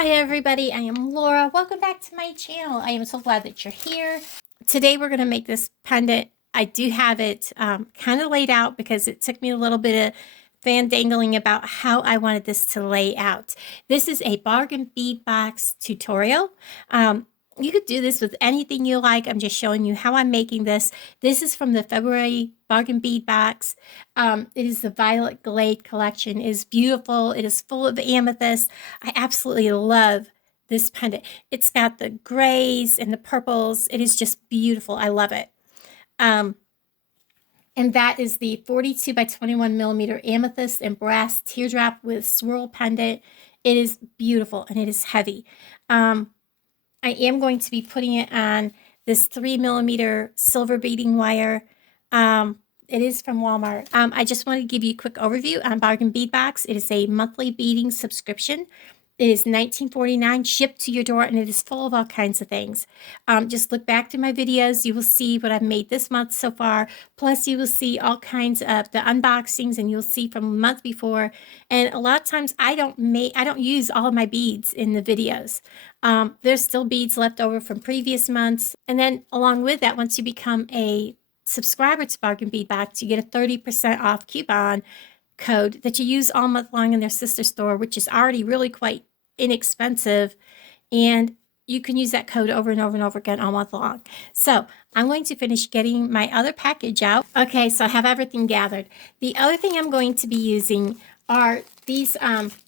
Hi everybody, I am Laura. Welcome back to my channel. I am so glad that you're here. Today we're going to make this pendant. I do have it kind of laid out because it took me a little bit of fandangling about how I wanted this to lay out. This is a bargain bead box tutorial. You could do this with anything you like. I'm just showing you how I'm making this. This is from the February bargain bead box. It is the Violet Glade collection. It is beautiful. It is full of amethyst. I absolutely love this pendant. It's got the grays and the purples. It is just beautiful. I love it. And that is the 42 by 21 millimeter amethyst and brass teardrop with swirl pendant. It is beautiful and it is heavy. I am going to be putting it on this 3 millimeter silver beading wire. It is from Walmart. I just want to give you a quick overview on Bargain Bead Box. It is a monthly beading subscription. It is $19.49 shipped to your door, and it is full of all kinds of things. Just look back to my videos. You will see what I've made this month so far. Plus, you will see all kinds of the unboxings, and you'll see from a month before. And a lot of times, I don't use all of my beads in the videos. There's still beads left over from previous months. And then along with that, once you become a subscriber to Bargain Bead Box, you get a 30% off coupon code that you use all month long in their sister store, which is already really quite inexpensive, and you can use that code over and over and over again all month long. So I'm going to finish getting my other package out. Okay, so I have everything gathered. The other thing I'm going to be using are these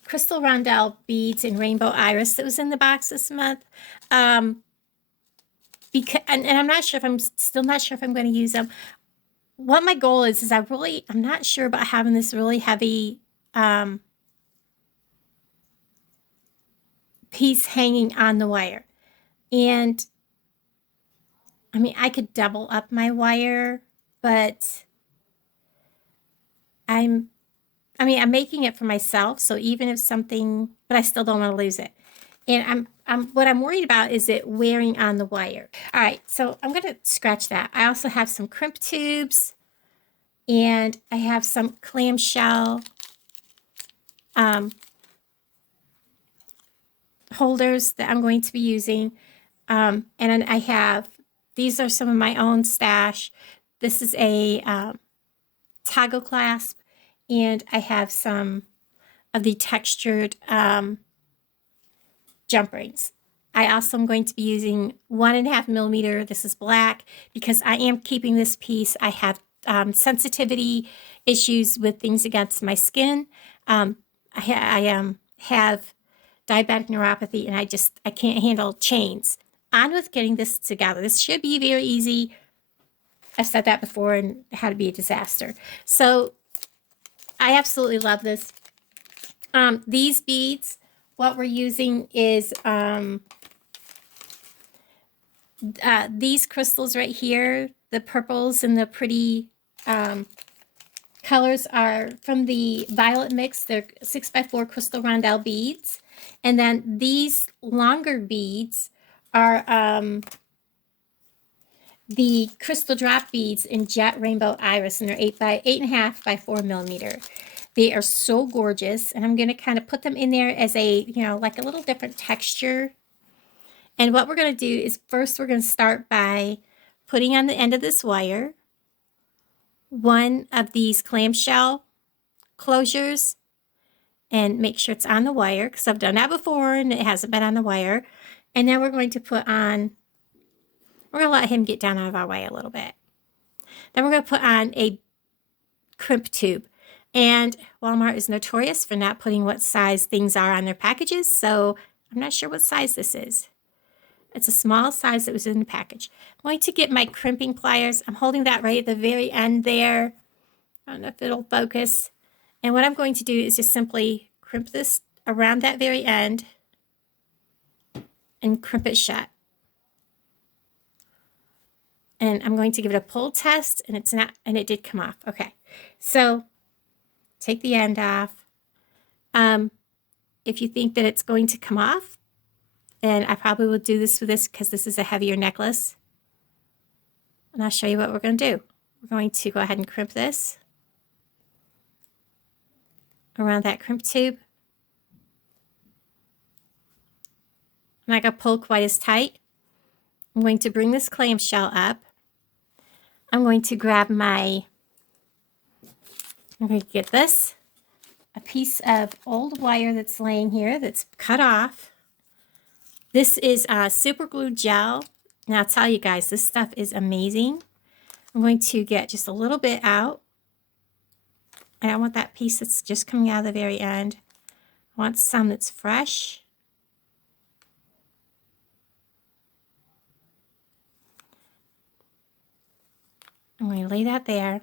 crystal rondelle beads in rainbow iris that was in the box this month. Because I'm not sure if I'm still not sure if I'm going to use them. What my goal is I'm not sure about having this really heavy piece hanging on the wire. And I mean, I could double up my wire, but I'm making it for myself. So even if something, but I still don't want to lose it. And what I'm worried about is it wearing on the wire. All right, so I'm going to scratch that. I also have some crimp tubes, and I have some clamshell holders that I'm going to be using. And then I have, these are some of my own stash. This is a toggle clasp, and I have some of the textured jump rings. I also am going to be using 1.5 millimeter. This is black because I am keeping this piece. I have sensitivity issues with things against my skin. I have diabetic neuropathy, and I can't handle chains. On with getting this together. This should be very easy. I've said that before and how to be a disaster. So I absolutely love this. These beads, what we're using is these crystals right here. The purples and the pretty colors are from the Violet Mix. They're 6x4 crystal rondelle beads. And then these longer beads are the crystal drop beads in jet rainbow iris, and they're 8.5 by 4 millimeter. They are so gorgeous, and I'm going to kind of put them in there as a, like a little different texture. And what we're going to do is first we're going to start by putting on the end of this wire one of these clamshell closures, and make sure it's on the wire because I've done that before and it hasn't been on the wire. And then we're going to put on, we're going to let him get down out of our way a little bit. Then we're going to put on a crimp tube. And Walmart is notorious for not putting what size things are on their packages, so I'm not sure what size this is. It's a small size that was in the package. I'm going to get my crimping pliers. I'm holding that right at the very end there. I don't know if it'll focus. And what I'm going to do is just simply crimp this around that very end and crimp it shut. And I'm going to give it a pull test, and it's not, and it did come off. Okay, so take the end off. If you think that it's going to come off, and I probably will do this with this because this is a heavier necklace. And I'll show you what we're going to do. We're going to go ahead and crimp this around that crimp tube. I'm not going to pull quite as tight. I'm going to bring this clamshell up. I'm going to grab I'm going to get this, a piece of old wire that's laying here that's cut off. This is super glue gel. Now I'll tell you guys, this stuff is amazing. I'm going to get just a little bit out. I don't want that piece that's just coming out of the very end. I want some that's fresh. I'm going to lay that there.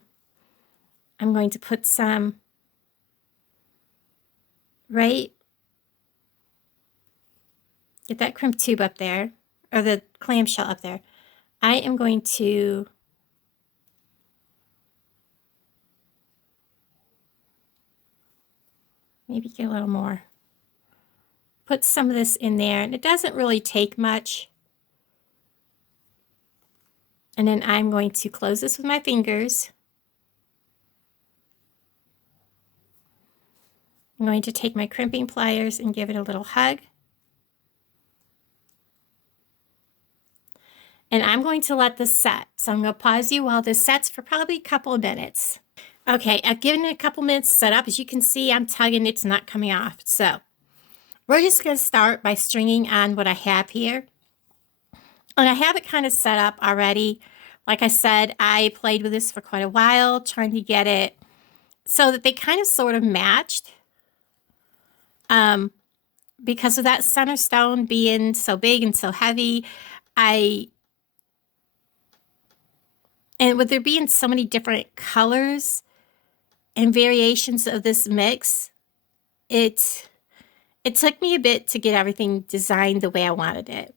I'm going to put some get that crimp tube up there, or the clamshell up there. I am going to maybe get a little more. Put some of this in there, and it doesn't really take much. And then I'm going to close this with my fingers. I'm going to take my crimping pliers and give it a little hug. And I'm going to let this set. So I'm going to pause you while this sets for probably a couple of minutes. Okay, I've given it a couple minutes to set up. As you can see, I'm tugging, it's not coming off. So we're just going to start by stringing on what I have here. And I have it kind of set up already. Like I said, I played with this for quite a while, trying to get it so that they kind of sort of matched. Because of that center stone being so big and so heavy, and with there being so many different colors and variations of this mix, it took me a bit to get everything designed the way I wanted it.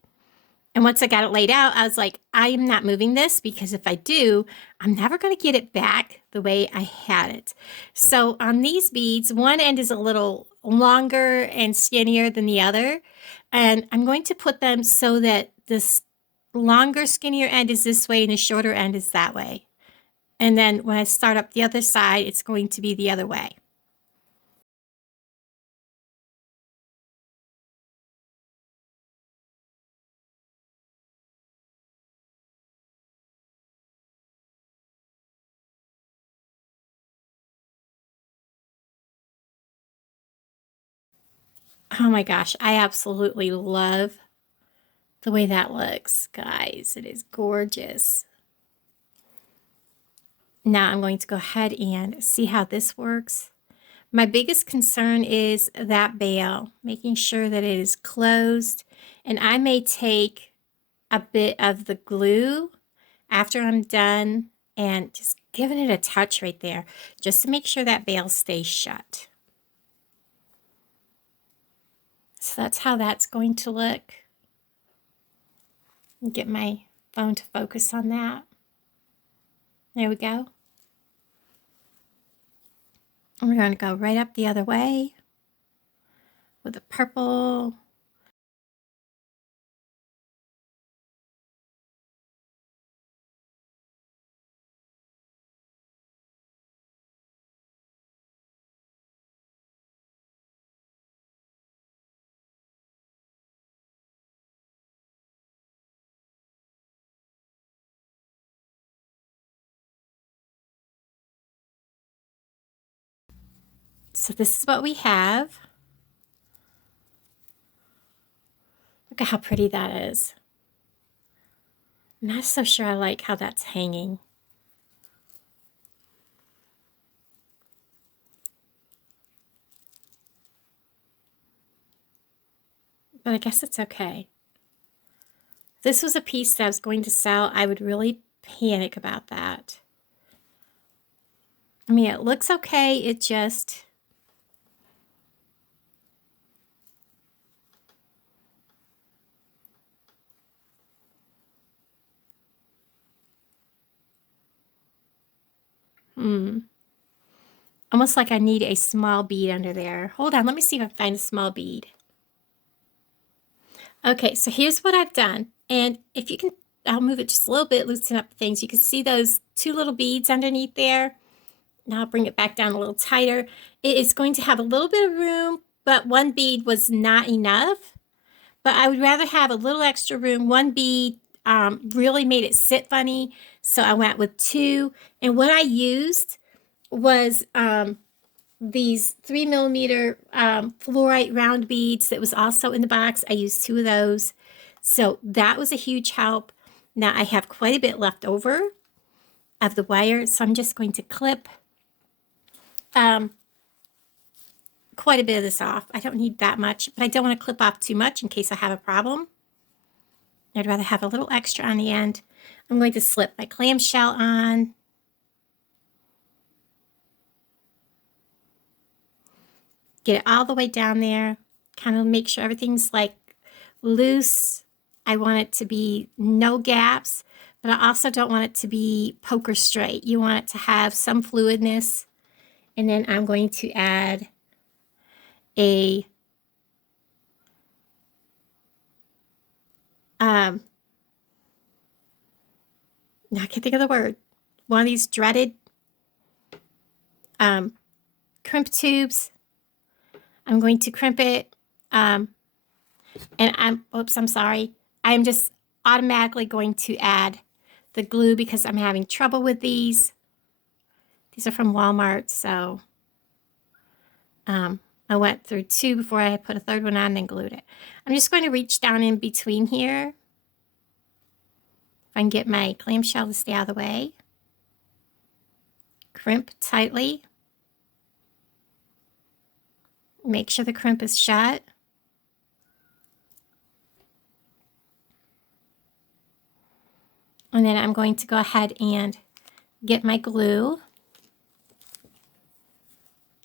And once I got it laid out, I was like, I am not moving this, because if I do, I'm never going to get it back the way I had it. So on these beads, one end is a little longer and skinnier than the other. And I'm going to put them so that this longer, skinnier end is this way and the shorter end is that way. And then when I start up the other side, it's going to be the other way. Oh my gosh, I absolutely love the way that looks, guys. It is gorgeous. Now I'm going to go ahead and see how this works. My biggest concern is that bail, making sure that it is closed. And I may take a bit of the glue after I'm done and just giving it a touch right there, just to make sure that bail stays shut. So that's how that's going to look. Get my phone to focus on that. There we go. And we're going to go right up the other way with the purple. So this is what we have. Look at how pretty that is. I'm not so sure I like how that's hanging. But I guess it's okay. If this was a piece that I was going to sell, I would really panic about that. I mean, it looks okay, it just... Almost like I need a small bead under there. Hold on, let me see if I can find a small bead. Okay, so here's what I've done. And if you can, I'll move it just a little bit, loosen up things. You can see those two little beads underneath there. Now I'll bring it back down a little tighter. It is going to have a little bit of room, but one bead was not enough. but I would rather have a little extra room. One bead really made it sit funny, so I went with 2. And what I used was these 3mm fluorite round beads that was also in the box. I used 2 of those, so that was a huge help. Now I have quite a bit left over of the wire, so I'm just going to clip quite a bit of this off. I don't need that much, but I don't want to clip off too much in case I have a problem. I'd rather have a little extra on the end. I'm going to slip my clamshell on. Get it all the way down there. Kind of make sure everything's like loose. I want it to be no gaps, but I also don't want it to be poker straight. You want it to have some fluidness. And then I'm going to add a I can't think of the word. One of these dreaded crimp tubes. I'm going to crimp it, and I'm sorry. I'm just automatically going to add the glue because I'm having trouble with these. These are from Walmart, so I went through 2 before I put a 3rd one on and then glued it. I'm just going to reach down in between here. If I can get my clamshell to stay out of the way. Crimp tightly. Make sure the crimp is shut. And then I'm going to go ahead and get my glue.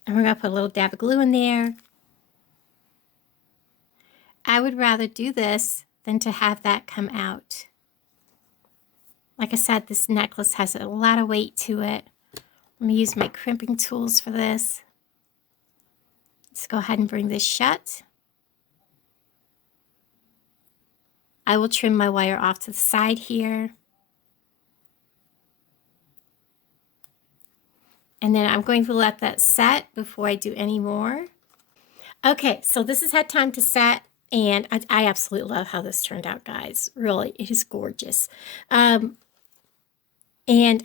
And we're going to put a little dab of glue in there. I would rather do this than to have that come out. Like I said, this necklace has a lot of weight to it. Let me use my crimping tools for this. Let's go ahead and bring this shut. I will trim my wire off to the side here. And then I'm going to let that set before I do any more. Okay, so this has had time to set, and I absolutely love how this turned out, guys. Really, it is gorgeous. And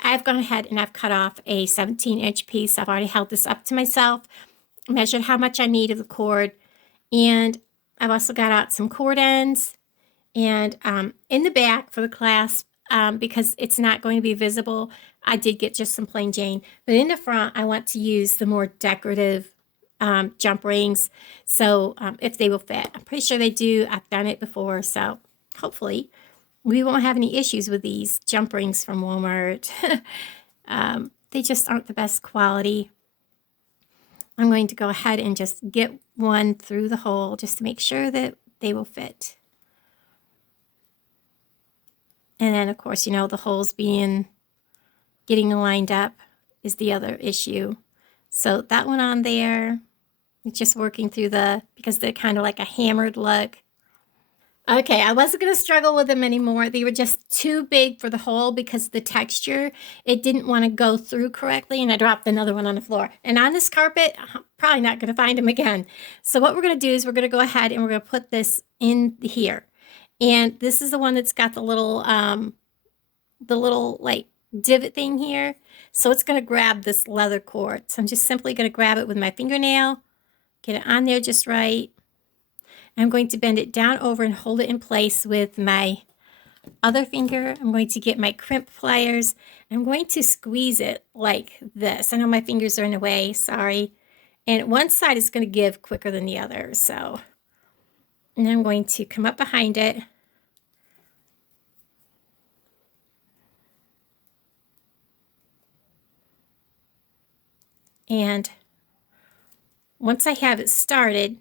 I've gone ahead and I've cut off a 17-inch piece. I've already held this up to myself, measured how much I need of the cord, and I've also got out some cord ends. And in the back for the clasp, because it's not going to be visible, I did get just some plain Jane. But in the front, I want to use the more decorative jump rings. So if they will fit, I'm pretty sure they do. I've done it before, so hopefully we won't have any issues with these jump rings from Walmart. They just aren't the best quality. I'm going to go ahead and just get one through the hole just to make sure that they will fit. And then, of course, you know, the holes getting lined up is the other issue. So that one on there, it's just working through because they're kind of like a hammered look. Okay, I wasn't going to struggle with them anymore. They were just too big for the hole because of the texture. It didn't want to go through correctly, and I dropped another one on the floor. And on this carpet, I'm probably not going to find them again. So what we're going to do is we're going to go ahead and we're going to put this in here. And this is the one that's got the little like divot thing here. So it's going to grab this leather cord. So I'm just simply going to grab it with my fingernail, get it on there just right. I'm going to bend it down over and hold it in place with my other finger. I'm going to get my crimp pliers. I'm going to squeeze it like this. I know my fingers are in the way, sorry. And one side is going to give quicker than the other. So, and I'm going to come up behind it. And once I have it started,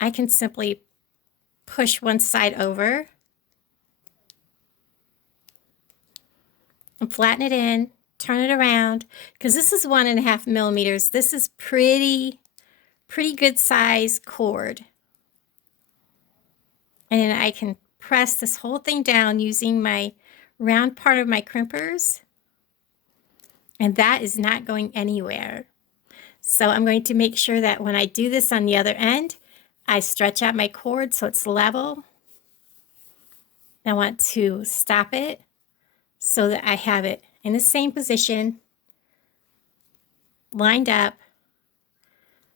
I can simply push one side over and flatten it in, turn it around, because this is 1.5 millimeters. This is pretty good size cord. And then I can press this whole thing down using my round part of my crimpers. And that is not going anywhere. So I'm going to make sure that when I do this on the other end, I stretch out my cord so it's level. I want to stop it so that I have it in the same position, lined up,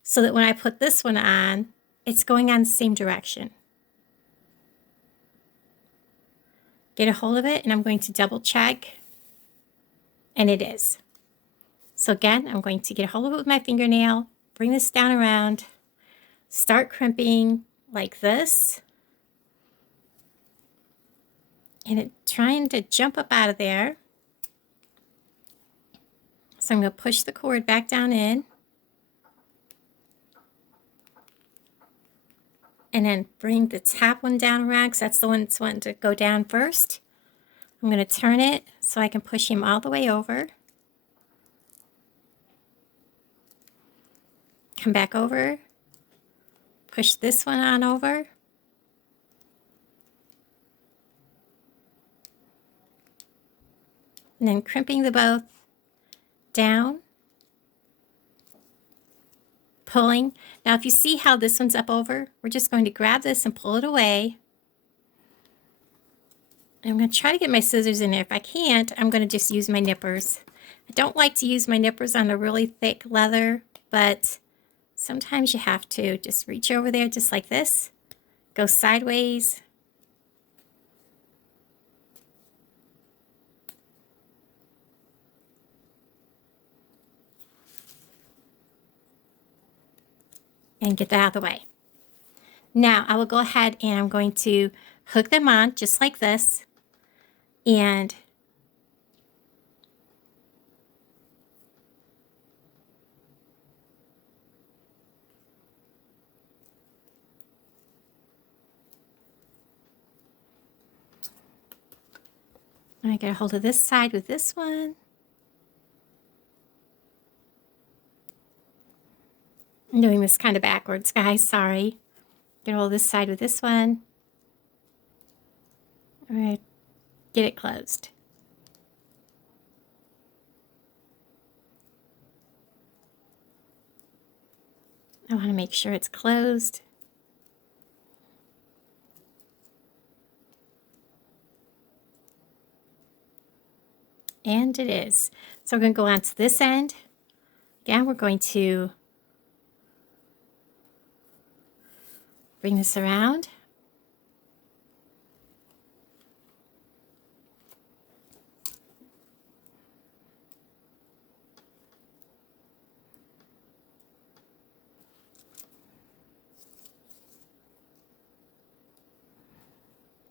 so that when I put this one on, it's going on the same direction. Get a hold of it, and I'm going to double check, and it is. So again, I'm going to get a hold of it with my fingernail, bring this down around, start crimping like this, and it trying to jump up out of there. So I'm going to push the cord back down in, and then bring the top one down around, because that's the one that's wanting to go down first. I'm going to turn it so I can push him all the way over. Come back over, push this one on over. And then crimping the both down, pulling. Now if you see how this one's up over, we're just going to grab this and pull it away. And I'm going to try to get my scissors in there. If I can't, I'm going to just use my nippers. I don't like to use my nippers on a really thick leather, but sometimes you have to. Just reach over there just like this, go sideways, and get that out of the way. Now I will go ahead and I'm going to hook them on just like this, and I get a hold of this side with this one. I'm doing this kind of backwards, guys, sorry. Get a hold of this side with this one. All right, get it closed. I want to make sure it's closed. And it is. So we're going to go on to this end. Again, we're going to bring this around.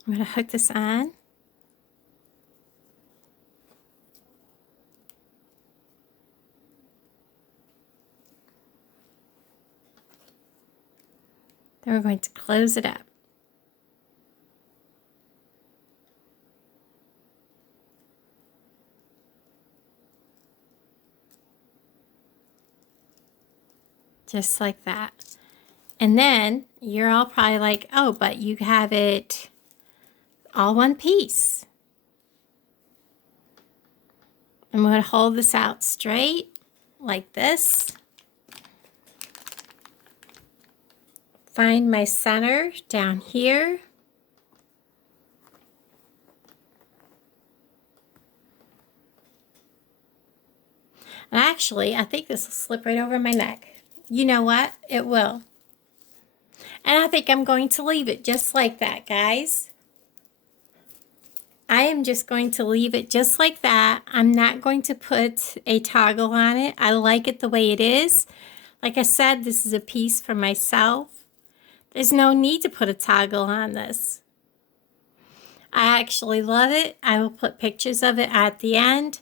I'm going to hook this on. Then we're going to close it up. Just like that. And then you're all probably like, oh, but you have it all one piece. I'm going to hold this out straight like this. Find my center down here. And actually, I think this will slip right over my neck. You know what? It will. And I think I'm going to leave it just like that, guys. I am just going to leave it just like that. I'm not going to put a toggle on it. I like it the way it is. Like I said, this is a piece for myself. There's no need to put a toggle on this. I actually love it. I will put pictures of it at the end.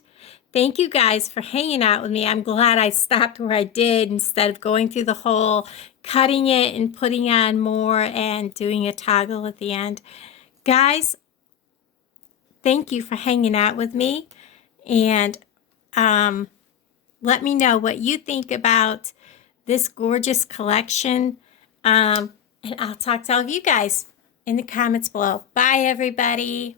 Thank you guys for hanging out with me. I'm glad I stopped where I did instead of going through the whole cutting it and putting on more and doing a toggle at the end. Guys, thank you for hanging out with me, and let me know what you think about this gorgeous collection, and I'll talk to all of you guys in the comments below. Bye, everybody.